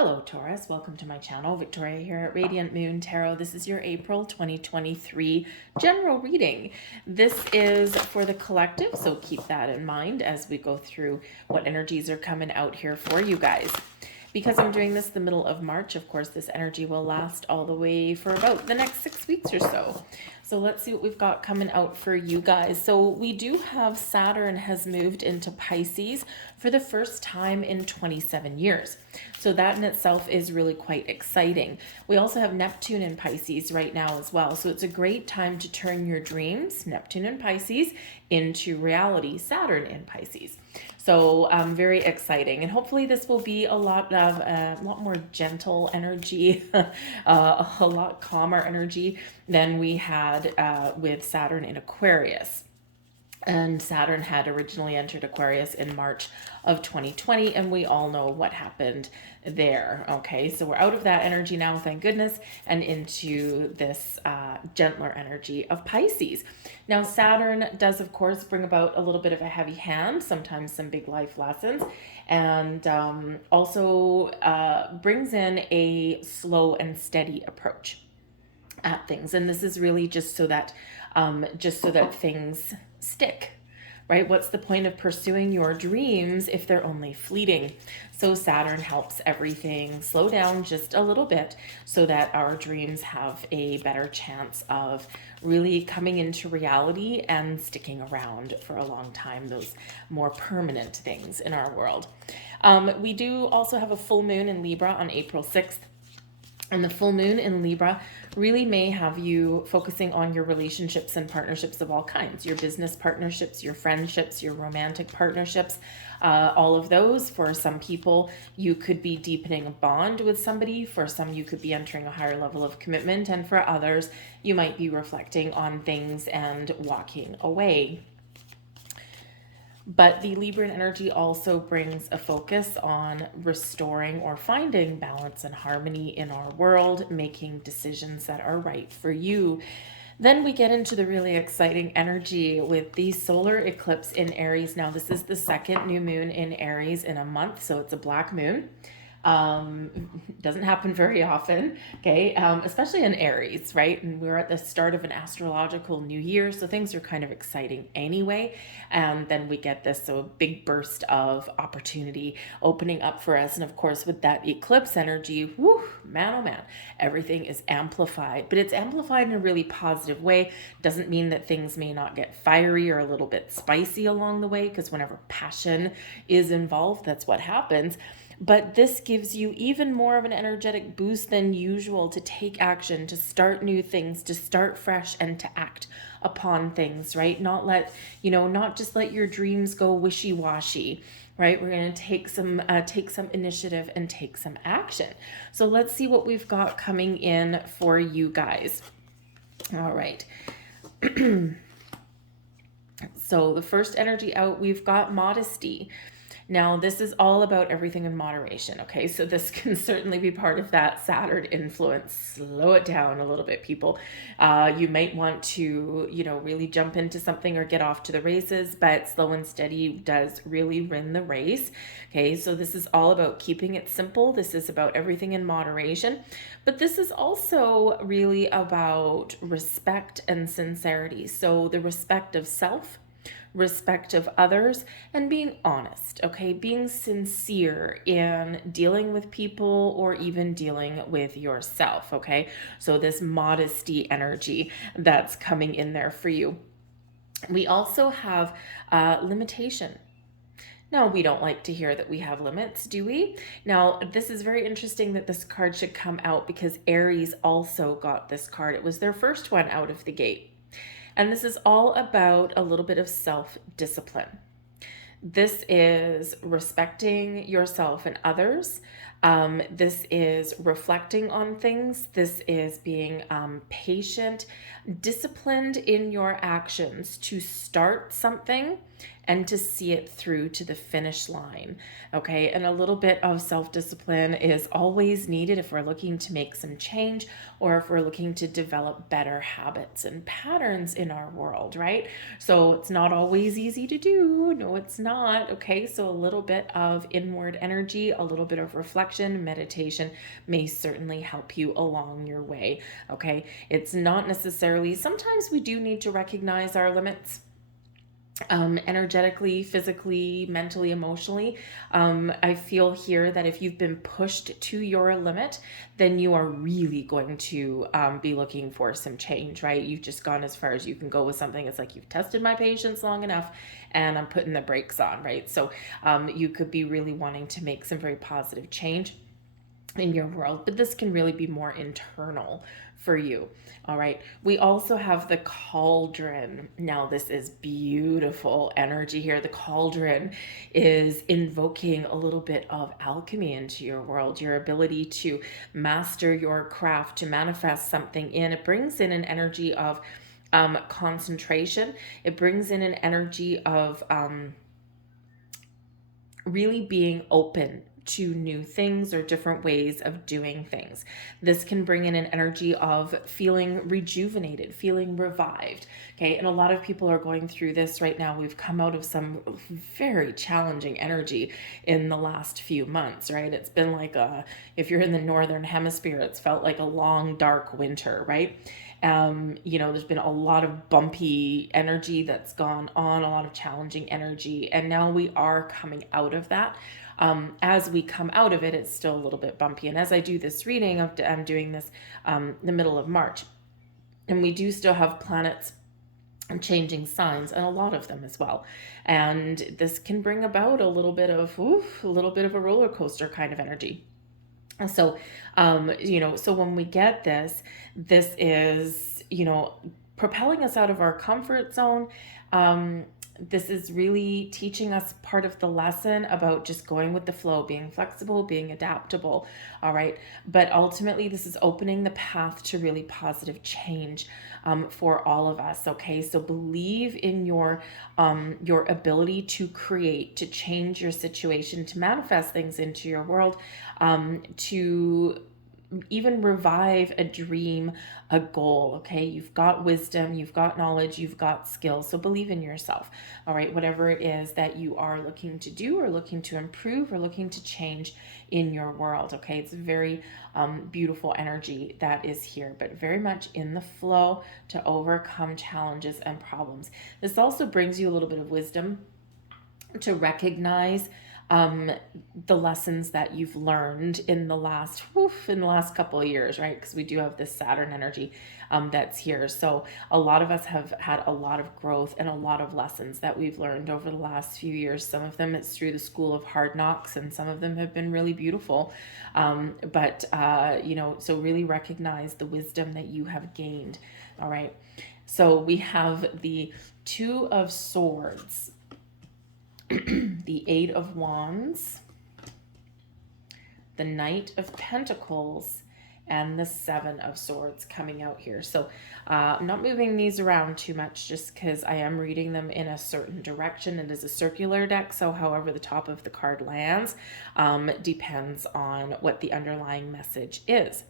Hello Taurus, welcome to my channel. Victoria here at Radiant Moon Tarot. This is your April 2023 general reading. This is for the collective, so keep that in mind as we go through what energies are coming out here for you guys. Because I'm doing this the middle of March, of course, this energy will last all the way for about the next 6 weeks or so. So let's see what we've got coming out for you guys. So we do have Saturn has moved into Pisces for the first time in 27 years. So that in itself is really quite exciting. We also have Neptune in Pisces right now as well. So it's a great time to turn your dreams, Neptune in Pisces, into reality, Saturn in Pisces. So very exciting, and hopefully this will be a lot more gentle energy, a lot calmer energy than we had with Saturn in Aquarius. And Saturn had originally entered Aquarius in March of 2020, and we all know what happened there. Okay, so we're out of that energy now, thank goodness, and into this gentler energy of Pisces. Now, Saturn does, of course, bring about a little bit of a heavy hand, sometimes some big life lessons, and also brings in a slow and steady approach at things. And this is really just so that things stick, right? What's the point of pursuing your dreams if they're only fleeting? So Saturn helps everything slow down just a little bit so that our dreams have a better chance of really coming into reality and sticking around for a long time, those more permanent things in our world. We do also have a full moon in Libra on April 6th. And the full moon in Libra really may have you focusing on your relationships and partnerships of all kinds, your business partnerships, your friendships, your romantic partnerships, all of those. For some people, you could be deepening a bond with somebody. For some, you could be entering a higher level of commitment. And for others, you might be reflecting on things and walking away. But the Libran energy also brings a focus on restoring or finding balance and harmony in our world, making decisions that are right for you. Then we get into the really exciting energy with the solar eclipse in Aries. Now, this is the second new moon in Aries in a month, so it's a black moon. Doesn't happen very often, okay, especially in Aries, right? And we're at the start of an astrological new year, so things are kind of exciting anyway. And then we get this so big burst of opportunity opening up for us. And of course, with that eclipse energy, whoo, man, oh man, everything is amplified, but it's amplified in a really positive way. Doesn't mean that things may not get fiery or a little bit spicy along the way, because whenever passion is involved, that's what happens. But this gives you even more of an energetic boost than usual to take action, to start new things, to start fresh, and to act upon things, right? Not just let your dreams go wishy-washy, right? We're going to take some initiative and take some action. So let's see what we've got coming in for you guys. All right. So the first energy out, we've got modesty. Now, this is all about everything in moderation, okay? So this can certainly be part of that Saturn influence. Slow it down a little bit, people. You might want to, really jump into something or get off to the races, but slow and steady does really win the race, okay? So this is all about keeping it simple. This is about everything in moderation, but this is also really about respect and sincerity. So the respect of self, respect of others, and being honest, okay? Being sincere in dealing with people or even dealing with yourself, okay? So this modesty energy that's coming in there for you. We also have limitation. Now, we don't like to hear that we have limits, do we? Now, this is very interesting that this card should come out because Aries also got this card. It was their first one out of the gate. And this is all about a little bit of self-discipline. This is respecting yourself and others. This is reflecting on things. This is being patient, disciplined in your actions to start something and to see it through to the finish line. Okay, and a little bit of self-discipline is always needed if we're looking to make some change, or if we're looking to develop better habits and patterns in our world, right? So it's not always easy to do. No, it's not. Okay, so a little bit of inward energy, a little bit of reflection, meditation may certainly help you along your way. Okay, it's not necessarily, sometimes we do need to recognize our limits, energetically, physically, mentally, emotionally. I feel here that if you've been pushed to your limit, then you are really going to be looking for some change, right? You've just gone as far as you can go with something. It's like, you've tested my patience long enough and I'm putting the brakes on, right? So you could be really wanting to make some very positive change in your world, but this can really be more internal for you. All right, we also have the cauldron. Now this is beautiful energy here. The cauldron is invoking a little bit of alchemy into your world, your ability to master your craft, to manifest something in. It brings in an energy of concentration. It brings in an energy of really being open to new things or different ways of doing things. This can bring in an energy of feeling rejuvenated, feeling revived. Okay, and a lot of people are going through this right now. We've come out of some very challenging energy in the last few months, right? It's been like if you're in the northern hemisphere, it's felt like a long, dark winter, right? There's been a lot of bumpy energy that's gone on, a lot of challenging energy, and now we are coming out of that. As we come out of it, it's still a little bit bumpy. And as I do this reading, I'm doing this the middle of March, and we do still have planets changing signs, and a lot of them as well. And this can bring about a little bit of a roller coaster kind of energy. So, so when we get this is, propelling us out of our comfort zone. This is really teaching us part of the lesson about just going with the flow, being flexible, being adaptable. All right. But ultimately, this is opening the path to really positive change for all of us. Okay. So believe in your ability to create, to change your situation, to manifest things into your world, to even revive a dream, a goal. Okay, you've got wisdom, you've got knowledge, you've got skills, so believe in yourself. All right, whatever it is that you are looking to do or looking to improve or looking to change in your world. Okay, it's a very beautiful energy that is here, but very much in the flow to overcome challenges and problems. This also brings you a little bit of wisdom to recognize the lessons that you've learned in the last couple of years, right? Because we do have this Saturn energy that's here. So a lot of us have had a lot of growth and a lot of lessons that we've learned over the last few years. Some of them it's through the school of hard knocks, and some of them have been really beautiful. So really recognize the wisdom that you have gained. All right. So we have the Two of Swords, the Eight of Wands, the Knight of Pentacles, and the Seven of Swords coming out here. So I'm not moving these around too much just because I am reading them in a certain direction. It is a circular deck, so however the top of the card lands depends on what the underlying message is.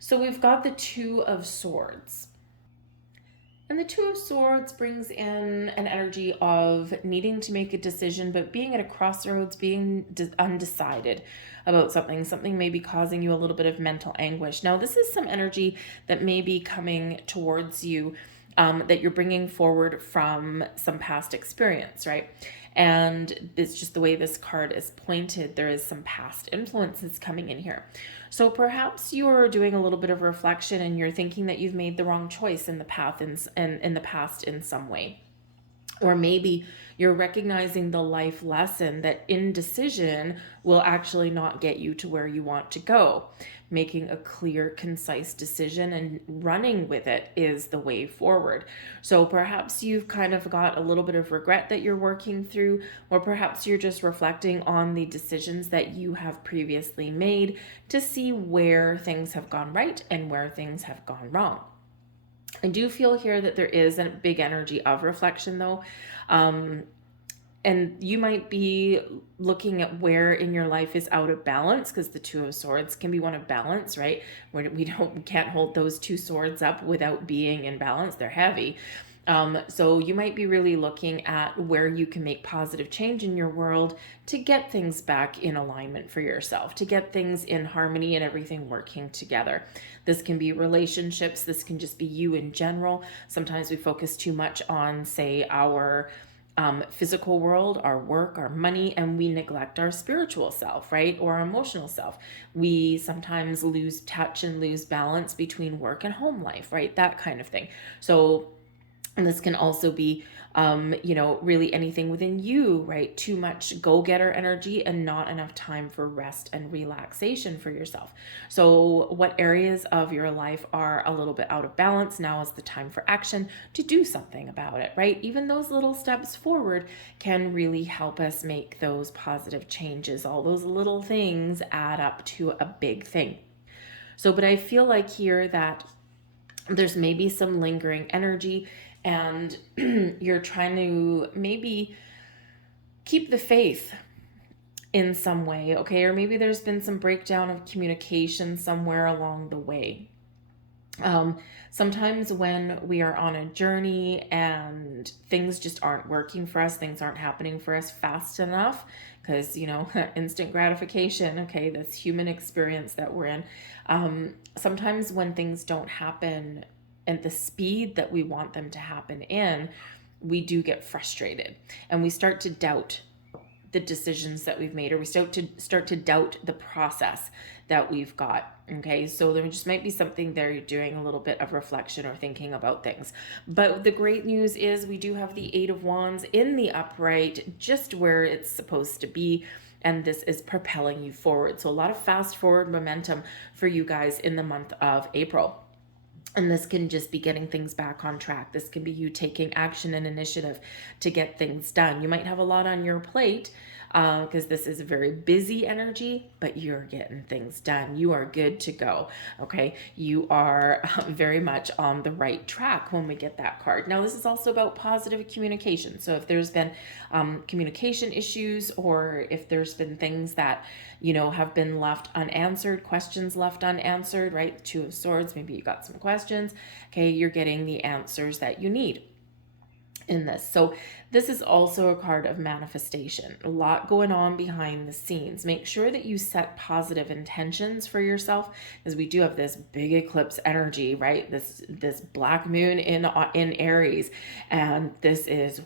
So we've got the Two of Swords. And the Two of Swords brings in an energy of needing to make a decision, but being at a crossroads, being undecided about something. Something may be causing you a little bit of mental anguish. Now, this is some energy that may be coming towards you that you're bringing forward from some past experience, right? And it's just the way this card is pointed. There is some past influences coming in here. So perhaps you're doing a little bit of reflection and you're thinking that you've made the wrong choice in the past in some way. Or maybe you're recognizing the life lesson that indecision will actually not get you to where you want to go. Making a clear, concise decision and running with it is the way forward. So perhaps you've kind of got a little bit of regret that you're working through, or perhaps you're just reflecting on the decisions that you have previously made to see where things have gone right and where things have gone wrong. I do feel here that there is a big energy of reflection though. Um, and you might be looking at where in your life is out of balance, because the Two of Swords can be one of balance, right? Where we can't hold those two swords up without being in balance. They're heavy. So you might be really looking at where you can make positive change in your world to get things back in alignment for yourself, to get things in harmony and everything working together. This can be relationships. This can just be you in general. Sometimes we focus too much on, say, our physical world, our work, our money, and we neglect our spiritual self, right? Or our emotional self. We sometimes lose touch and lose balance between work and home life, right? That kind of thing. So, and this can also be, really anything within you, right? Too much go-getter energy and not enough time for rest and relaxation for yourself. So what areas of your life are a little bit out of balance? Now is the time for action to do something about it, right? Even those little steps forward can really help us make those positive changes. All those little things add up to a big thing. So, but I feel like here that there's maybe some lingering energy, and you're trying to maybe keep the faith in some way, okay? Or maybe there's been some breakdown of communication somewhere along the way. Sometimes when we are on a journey and things just aren't working for us, things aren't happening for us fast enough, because, instant gratification, okay, that's human experience that we're in. Sometimes when things don't happen at the speed that we want them to happen in, we do get frustrated and we start to doubt the decisions that we've made, or we start to doubt the process that we've got. Okay, so there just might be something there, you're doing a little bit of reflection or thinking about things. But the great news is we do have the Eight of Wands in the upright, just where it's supposed to be, and this is propelling you forward. So a lot of fast forward momentum for you guys in the month of April. And this can just be getting things back on track. This can be you taking action and initiative to get things done. You might have a lot on your plate because this is a very busy energy, but you're getting things done. You are good to go, okay? You are very much on the right track when we get that card. Now, this is also about positive communication. So if there's been communication issues, or if there's been things that, have been left unanswered, questions left unanswered, right? Two of Swords, maybe you got some questions, okay? You're getting the answers that you need in this. So this is also a card of manifestation. A lot going on behind the scenes. Make sure that you set positive intentions for yourself, because we do have this big eclipse energy, right? This black moon in Aries, and this is,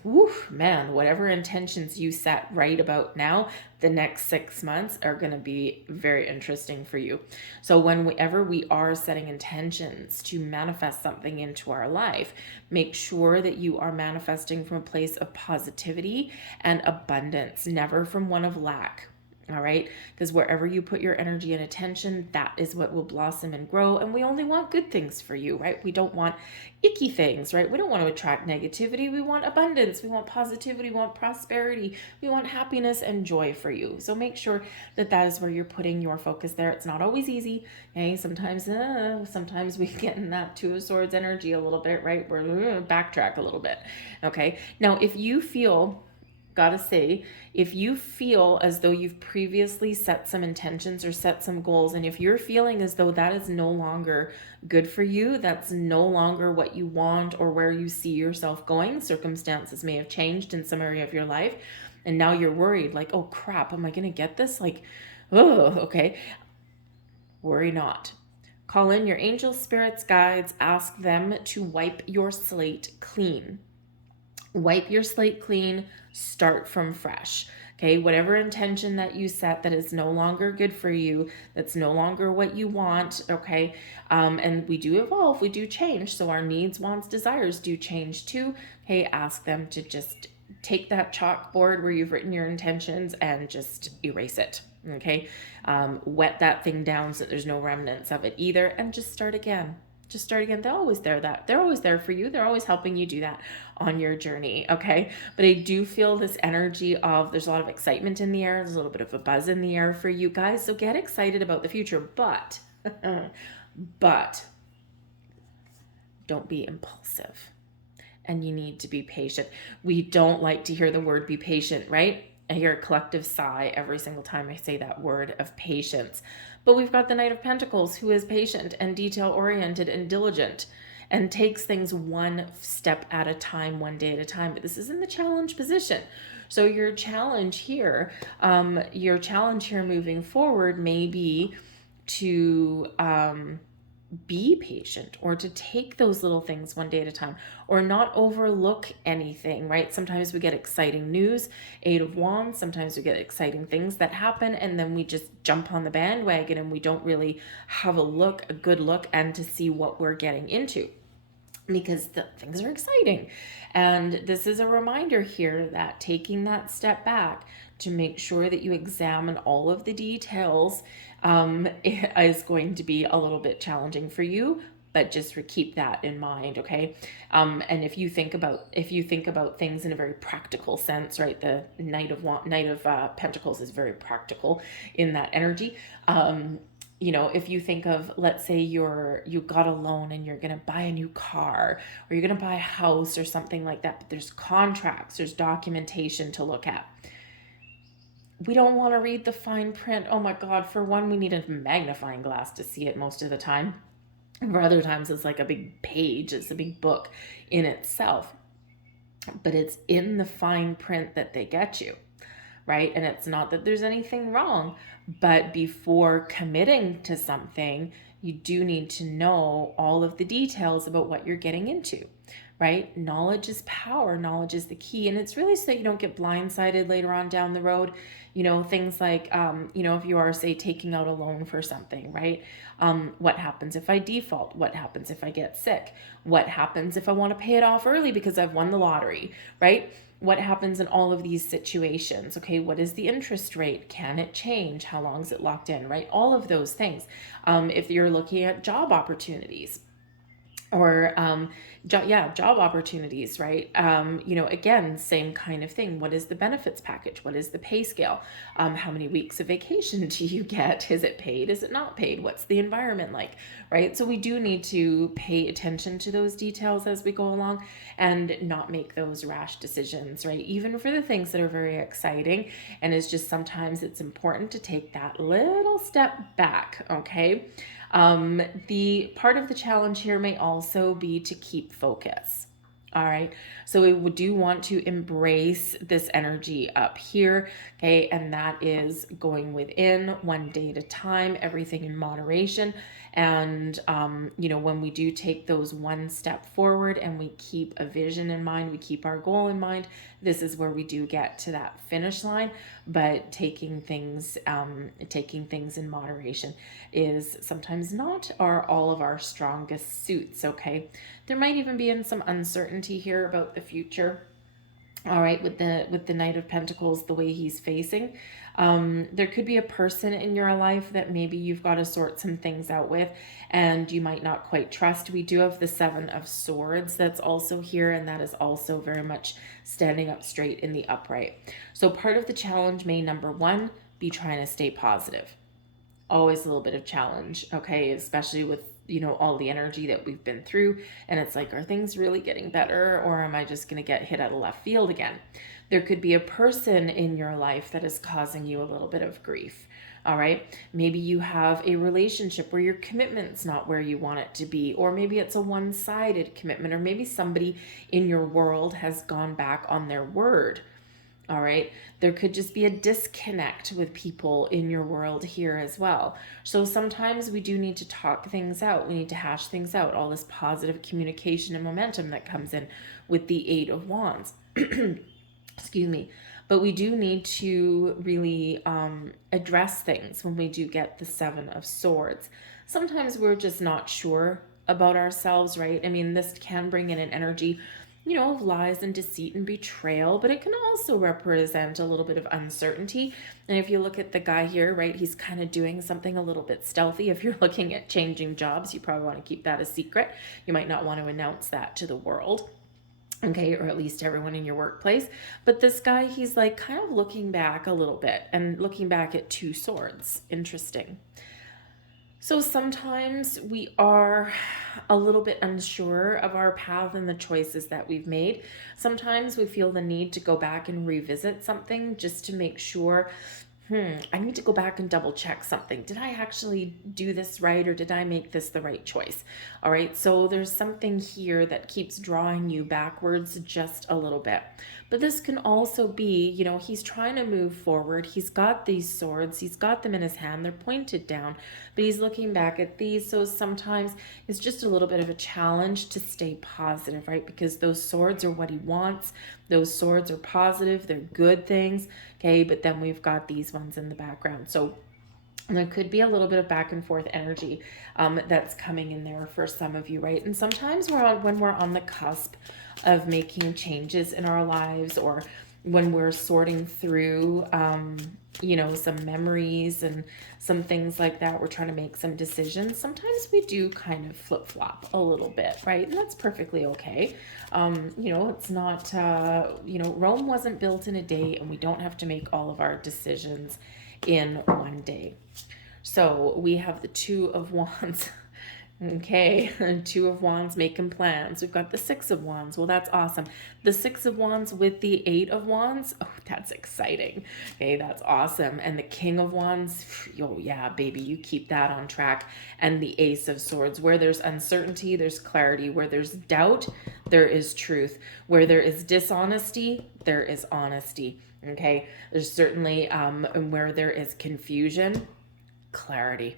man, whatever intentions you set right about now, the next 6 months are going to be very interesting for you. So whenever we are setting intentions to manifest something into our life, make sure that you are manifesting from a place of positivity and abundance, never from one of lack. All right, because wherever you put your energy and attention, that is what will blossom and grow. And we only want good things for you, right? We don't want icky things, right? We don't want to attract negativity. We want abundance. We want positivity. We want prosperity. We want happiness and joy for you. So make sure that that is where you're putting your focus there. It's not always easy. Okay, sometimes we get in that Two of Swords energy a little bit, right? We're backtrack a little bit. Okay, now if you feel, gotta say, if you feel as though you've previously set some intentions or set some goals, and if you're feeling as though that is no longer good for you, that's no longer what you want or where you see yourself going, circumstances may have changed in some area of your life, and now you're worried, like, oh crap, am I gonna get this? Like, oh, okay. Worry not. Call in your angel spirits, guides, ask them to wipe your slate clean. Wipe your slate clean, start from fresh. Okay, whatever intention that you set that is no longer good for you, that's no longer what you want, okay? And we do evolve, we do change, so our needs, wants, desires do change too. Okay, ask them to just take that chalkboard where you've written your intentions and just erase it, okay? Wet that thing down so that there's no remnants of it either, and just start again. Just start again. They're always there for you. They're always helping you do that on your journey, okay? But I do feel this energy of, there's a lot of excitement in the air. There's a little bit of a buzz in the air for you guys. So get excited about the future, but Don't be impulsive. And you need to be patient. We don't like to hear the word be patient, right? I hear a collective sigh every single time I say that word of patience. But we've got the Knight of Pentacles, who is patient and detail-oriented and diligent and takes things one step at a time, one day at a time. But this is in the challenge position. So your challenge here moving forward may be to be patient, or to take those little things one day at a time, or not overlook anything, right? Sometimes we get exciting news, 8 of Wands, sometimes we get exciting things that happen, and then we just jump on the bandwagon and we don't really have a good look and to see what we're getting into, because the things are exciting. And this is a reminder here that taking that step back to make sure that you examine all of the details is going to be a little bit challenging for you, but just keep that in mind, okay? And if you think about things in a very practical sense, right? The Knight of Pentacles is very practical in that energy. If you think of, let's say you got a loan and you're going to buy a new car, or you're going to buy a house or something like that, but there's contracts, there's documentation to look at. We don't want to read the fine print. Oh my God, for one, we need a magnifying glass to see it most of the time. For other times, it's like a big page, it's a big book in itself. But it's in the fine print that they get you, right? And it's not that there's anything wrong, but before committing to something, you do need to know all of the details about what you're getting into, right? Knowledge is power. Knowledge is the key. And it's really so that you don't get blindsided later on down the road. Things like, if you are, say, taking out a loan for something, right? What happens if I default? What happens if I get sick? What happens if I want to pay it off early because I've won the lottery, right? What happens in all of these situations? Okay, what is the interest rate? Can it change? How long is it locked in, right? All of those things. If you're looking at job opportunities, or job opportunities, right? Again, same kind of thing. What is the benefits package? What is the pay scale? How many weeks of vacation do you get? Is it paid? Is it not paid? What's the environment like, right? So we do need to pay attention to those details as we go along and not make those rash decisions, right? Even for the things that are very exciting. And it's just sometimes it's important to take that little step back, okay? The part of the challenge here may also be to keep focus. All right. So we do want to embrace this energy up here. Okay. And that is going within, one day at a time, everything in moderation. And, when we do take those one step forward and we keep a vision in mind, we keep our goal in mind, this is where we do get to that finish line. But taking things in moderation is sometimes not all of our strongest suits. Okay. There might even be some uncertainty here about the future. All right, with the Knight of Pentacles, the way he's facing, there could be a person in your life that maybe you've got to sort some things out with, and you might not quite trust. We do have the 7 of Swords that's also here, and that is also very much standing up straight in the upright. So part of the challenge may, number 1, be trying to stay positive. Always a little bit of challenge, okay, especially with all the energy that we've been through. And it's like, are things really getting better, or am I just going to get hit out of left field again? There could be a person in your life that is causing you a little bit of grief. All right. Maybe you have a relationship where your commitment's not where you want it to be, or maybe it's a one-sided commitment, or maybe somebody in your world has gone back on their word. All right. There could just be a disconnect with people in your world here as well. So sometimes we do need to talk things out. We need to hash things out. All this positive communication and momentum that comes in with the 8 of Wands. Excuse me. But we do need to really address things when we do get the 7 of Swords. Sometimes we're just not sure about ourselves, right? I mean, this can bring in an energy of lies and deceit and betrayal, but it can also represent a little bit of uncertainty. And if you look at the guy here, right, he's kind of doing something a little bit stealthy. If you're looking at changing jobs, you probably want to keep that a secret. You might not want to announce that to the world. Okay, or at least everyone in your workplace. But this guy, he's like kind of looking back a little bit and looking back at 2 swords. Interesting. So sometimes we are a little bit unsure of our path and the choices that we've made. Sometimes we feel the need to go back and revisit something just to make sure, I need to go back and double check something. Did I actually do this right, or did I make this the right choice? All right, so there's something here that keeps drawing you backwards just a little bit. But this can also be, he's trying to move forward. He's got these swords, he's got them in his hand, they're pointed down, but he's looking back at these. So sometimes it's just a little bit of a challenge to stay positive, right? Because those swords are what he wants. Those swords are positive, they're good things, okay? But then we've got these ones in the background. So there could be a little bit of back and forth energy that's coming in there for some of you, right? And sometimes when we're on the cusp of making changes in our lives, or when we're sorting through, some memories and some things like that, we're trying to make some decisions. Sometimes we do kind of flip-flop a little bit, right? And that's perfectly okay. It's not, Rome wasn't built in a day, and we don't have to make all of our decisions in one day. So we have the Two of Wands. Okay, and Two of Wands making plans. We've got the Six of Wands. Well, that's awesome. The Six of Wands with the Eight of Wands. Oh, that's exciting. Okay, that's awesome. And the King of Wands. Oh, yeah, baby, you keep that on track. And the Ace of Swords. Where there's uncertainty, there's clarity. Where there's doubt, there is truth. Where there is dishonesty, there is honesty. Okay, there's certainly, where there is confusion, clarity.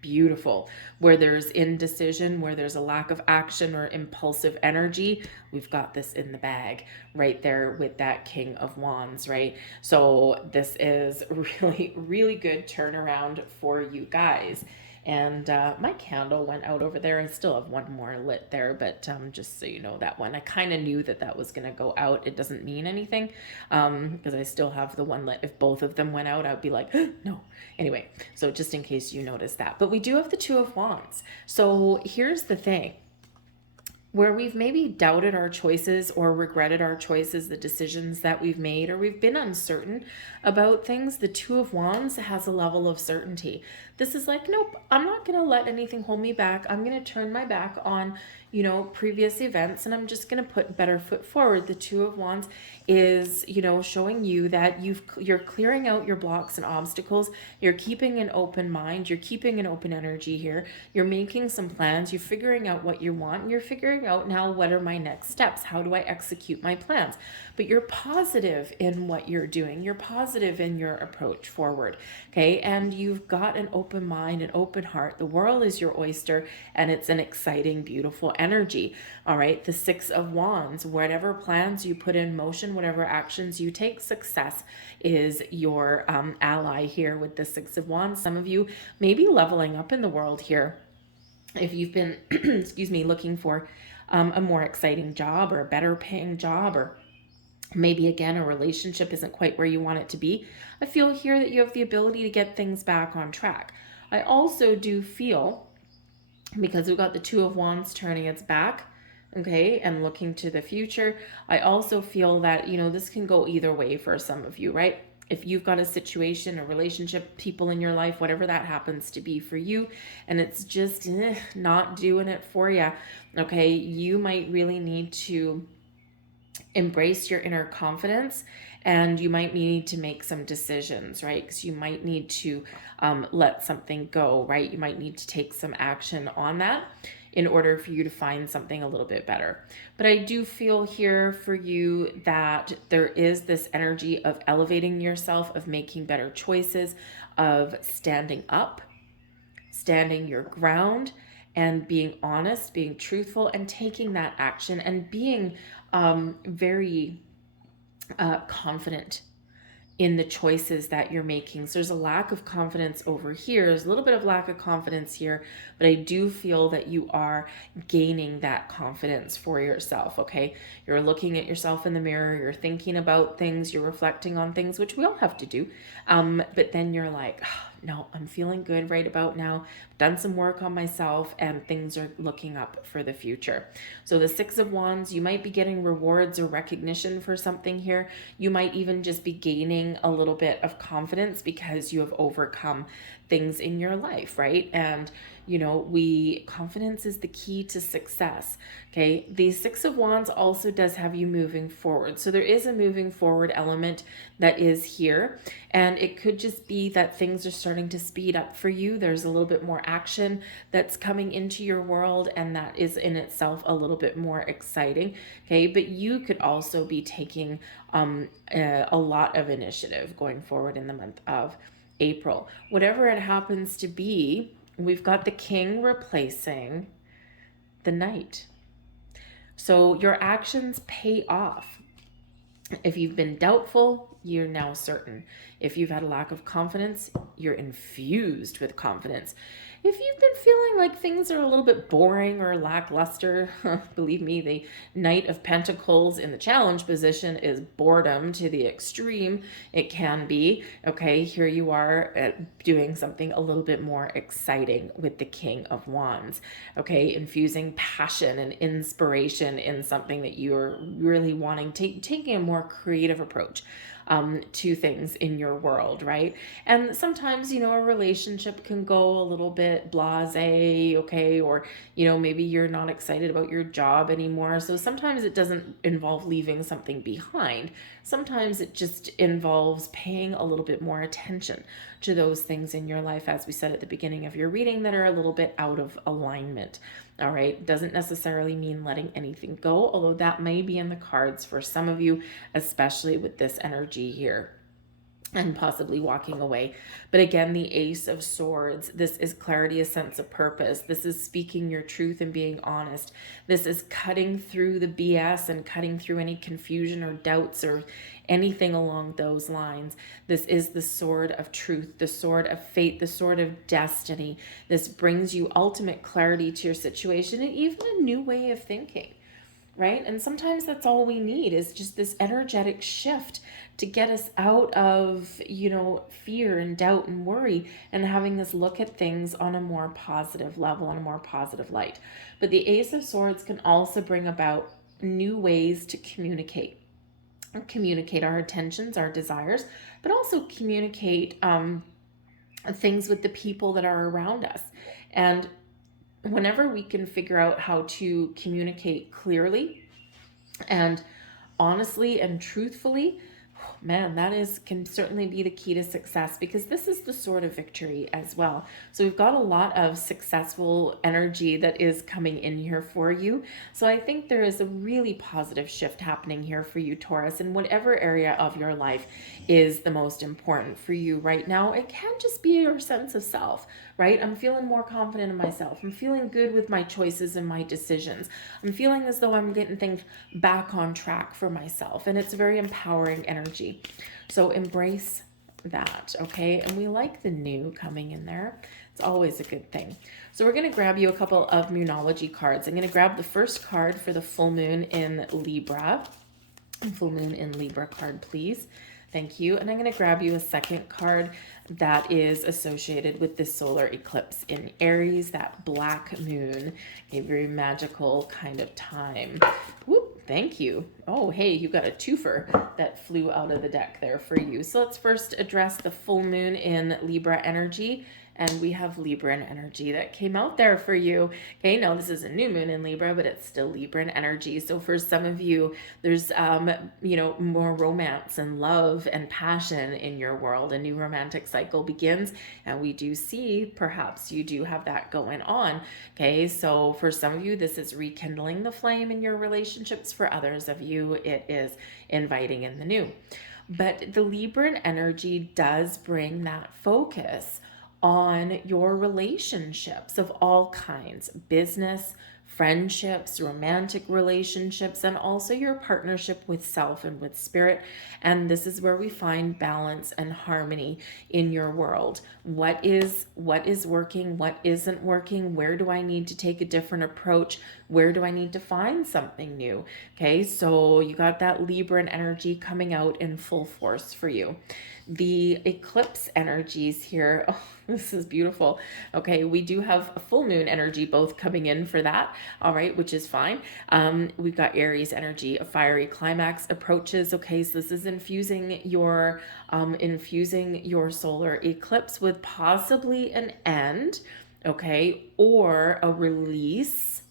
Beautiful. Where there's indecision, where there's a lack of action or impulsive energy, we've got this in the bag right there with that King of Wands, right? So this is really, really good turnaround for you guys. And my candle went out over there. I still have one more lit there, but just so you know, that one, I kind of knew that was going to go out. It doesn't mean anything because I still have the one lit. If both of them went out, I'd be like, no. Anyway, so just in case you noticed that. But we do have the Two of Wands. So here's the thing. Where we've maybe doubted our choices or regretted our choices, the decisions that we've made, or we've been uncertain about things, the Two of Wands has a level of certainty. This is like, nope, I'm not going to let anything hold me back. I'm going to turn my back on, previous events, and I'm just going to put better foot forward. The Two of Wands is, showing you that you're clearing out your blocks and obstacles. You're keeping an open mind. You're keeping an open energy here. You're making some plans. You're figuring out what you want. And you're figuring out now, what are my next steps? How do I execute my plans? But you're positive in what you're doing. You're positive in your approach forward. Okay. And you've got an open mind, an open heart. The world is your oyster, and it's an exciting, beautiful energy. All right. The Six of Wands, whatever plans you put in motion, whatever actions you take, success is your ally here with the Six of Wands. Some of you may be leveling up in the world here. If you've been, looking for a more exciting job, or a better paying job, or maybe again a relationship isn't quite where you want it to be, I feel here that you have the ability to get things back on track. I also do feel, because we've got the Two of Wands turning its back, okay, and looking to the future, I also feel that, this can go either way for some of you, right? If you've got a situation, a relationship, people in your life, whatever that happens to be for you, and it's just not doing it for you, okay, you might really need to embrace your inner confidence, and you might need to make some decisions, right? Because you might need to let something go, right? You might need to take some action on that in order for you to find something a little bit better. But I do feel here for you that there is this energy of elevating yourself, of making better choices, of standing up, standing your ground, and being honest, being truthful, and taking that action, and being very confident in the choices that you're making. So there's a lack of confidence over here. There's a little bit of lack of confidence here, but I do feel that you are gaining that confidence for yourself, okay? You're looking at yourself in the mirror, you're thinking about things, you're reflecting on things, which we all have to do. But then you're like, oh, no, I'm feeling good right about now. I've done some work on myself and things are looking up for the future. So the Six of Wands, you might be getting rewards or recognition for something here. You might even just be gaining a little bit of confidence because you have overcome things in your life, right? And confidence is the key to success. Okay. The Six of Wands also does have you moving forward. So there is a moving forward element that is here. And it could just be that things are starting to speed up for you. There's a little bit more action that's coming into your world, and that is in itself a little bit more exciting. Okay. But you could also be taking a lot of initiative going forward in the month of April. Whatever it happens to be, we've got the King replacing the Knight. So your actions pay off. If you've been doubtful, you're now certain. If you've had a lack of confidence, you're infused with confidence. If you've been feeling like things are a little bit boring or lackluster, believe me, the Knight of Pentacles in the challenge position is boredom to the extreme. It can be. Okay, here you are doing something a little bit more exciting with the King of Wands. Okay, infusing passion and inspiration in something that you're really wanting, taking a more creative approach to things in your world, right? And sometimes, a relationship can go a little bit blasé, okay? Or, maybe you're not excited about your job anymore. So sometimes it doesn't involve leaving something behind. Sometimes it just involves paying a little bit more attention to those things in your life, as we said at the beginning of your reading, that are a little bit out of alignment. All right. Doesn't necessarily mean letting anything go, although that may be in the cards for some of you, especially with this energy here, and possibly walking away. But again, the Ace of Swords, this is clarity, a sense of purpose. This is speaking your truth and being honest. This is cutting through the BS and cutting through any confusion or doubts or anything along those lines. This is the sword of truth, the sword of fate, the sword of destiny. This brings you ultimate clarity to your situation and even a new way of thinking. Right? And sometimes that's all we need, is just this energetic shift to get us out of, fear and doubt and worry, and having this look at things on a more positive level, on a more positive light. But the Ace of Swords can also bring about new ways to communicate our intentions, our desires, but also communicate things with the people that are around us. And whenever we can figure out how to communicate clearly and honestly and truthfully, man, can certainly be the key to success, because this is the sword of victory as well. So we've got a lot of successful energy that is coming in here for you. So I think there is a really positive shift happening here for you, Taurus, in whatever area of your life is the most important for you right now. It can just be your sense of self, right? I'm feeling more confident in myself. I'm feeling good with my choices and my decisions. I'm feeling as though I'm getting things back on track for myself. And it's a very empowering energy. So embrace that, okay? And we like the new coming in there. It's always a good thing. So we're going to grab you a couple of Moonology cards. I'm going to grab the first card for the full moon in Libra. Full moon in Libra card, please. Thank you. And I'm going to grab you a second card that is associated with the solar eclipse in Aries, that black moon, a very magical kind of time. Whoop, thank you. Oh, hey, you got a twofer that flew out of the deck there for you. So let's first address the full moon in Libra energy. And we have Libran energy that came out there for you. Okay, now this is a new moon in Libra, but it's still Libran energy. So for some of you, there's, more romance and love and passion in your world. A new romantic cycle begins. And we do see, perhaps you do have that going on. Okay, so for some of you, this is rekindling the flame in your relationships. For others of you, it is inviting in the new. But the Libran energy does bring that focus on your relationships of all kinds, business, friendships, romantic relationships, and also your partnership with self and with spirit. And this is where we find balance and harmony in your world. What is working? What isn't working? Where do I need to take a different approach? Where do I need to find something new? Okay, so you got that Libran energy coming out in full force for you. The eclipse energies here, oh, this is beautiful. Okay, we do have a full moon energy both coming in for that, all right, which is fine. We've got Aries energy, a fiery climax approaches. Okay, so this is infusing your solar eclipse with possibly an end, okay, or a release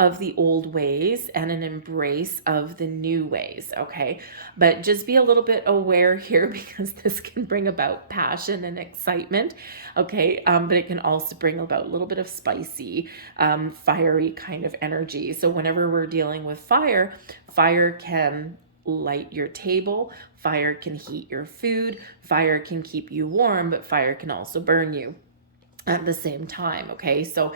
of the old ways and an embrace of the new ways, okay? But just be a little bit aware here because this can bring about passion and excitement, okay? But it can also bring about a little bit of spicy, fiery kind of energy. So whenever we're dealing with fire, fire can light your table, fire can heat your food, fire can keep you warm, but fire can also burn you at the same time. Okay, so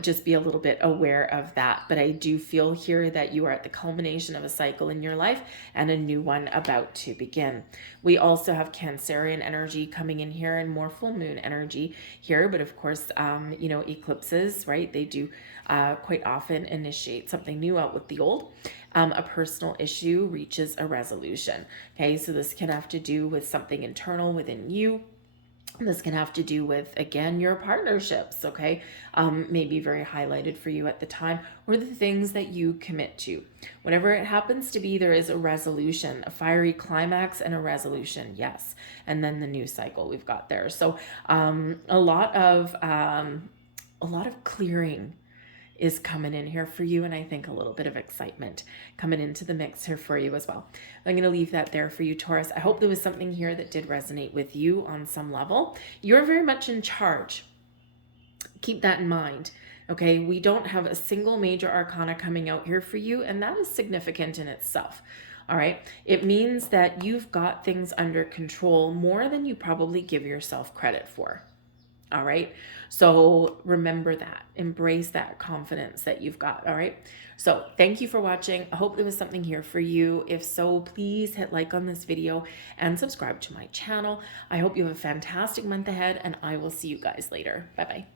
just be a little bit aware of that. But I do feel here that you are at the culmination of a cycle in your life and a new one about to begin. We also have Cancerian energy coming in here and more full moon energy here. But of course, eclipses, right? They do quite often initiate something new out with the old. A personal issue reaches a resolution. Okay, so this can have to do with something internal within you. This can have to do with, again, your partnerships, okay? Maybe very highlighted for you at the time, or the things that you commit to. Whatever it happens to be, there is a resolution, a fiery climax and a resolution, yes. And then the new cycle we've got there. So a lot of clearing is coming in here for you, and I think a little bit of excitement coming into the mix here for you as well. I'm going to leave that there for you, Taurus. I hope there was something here that did resonate with you on some level. You're very much in charge. Keep that in mind. Okay, we don't have a single major arcana coming out here for you, and that is significant in itself. All right, it means that you've got things under control more than you probably give yourself credit for. All right, so remember that, embrace that confidence that you've got. All right, so thank you for watching. I hope there was something here for you. If so, please hit like on this video and subscribe to my channel. I hope you have a fantastic month ahead, and I will see you guys later. Bye bye.